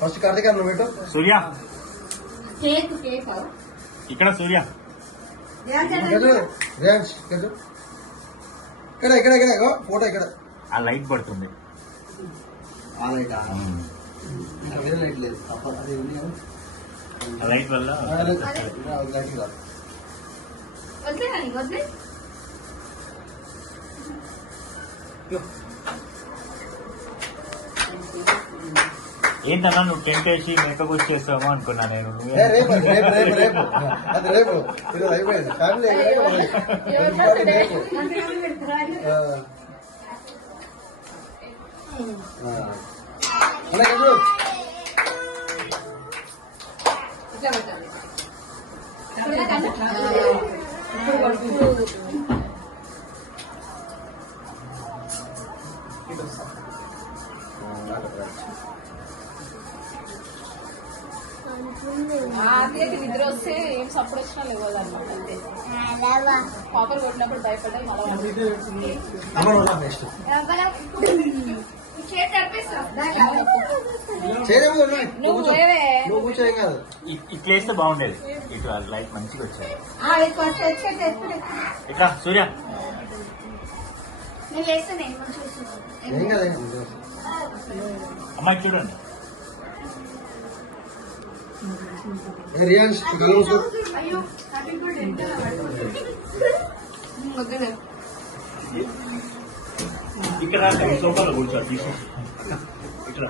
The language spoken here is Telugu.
ఫస్ట్ కార్తీక్ అన్న పెట్టు. సూర్య ఇక్కడ సూర్య ఇక్కడ ఇక్కడ ఇక్కడ ఫోటో ఇక్కడ. ఆ లైట్ పడుతుంది. ఆ లైట్ వేరే లైట్ లేదు. ఆ లైట్ వల్ల లైట్ కాదు. ఏంటన్నా నువ్వు టెంట్ వేసి మేకప్ వచ్చి చేస్తామో అనుకున్నా నేను. రేపు అది రేపు ఈరోజు అయిపోయింది. ఫ్యామిలీ రేపు నిద్ర వస్తే ఏం సపోర్ట్ వచ్చినా లేవదన్నమాట. అంతే పాపర్ కొట్టినప్పుడు భయపడ్డాయి. ఇట్లా వేస్తే బాగుండేది. ఇట్లా లైట్ మంచిగా వచ్చాయి. ఇట్లా సూర్య అమ్మాయి చూడండి. ఇక్కడ సోఫాలో కూర్చోవాలి.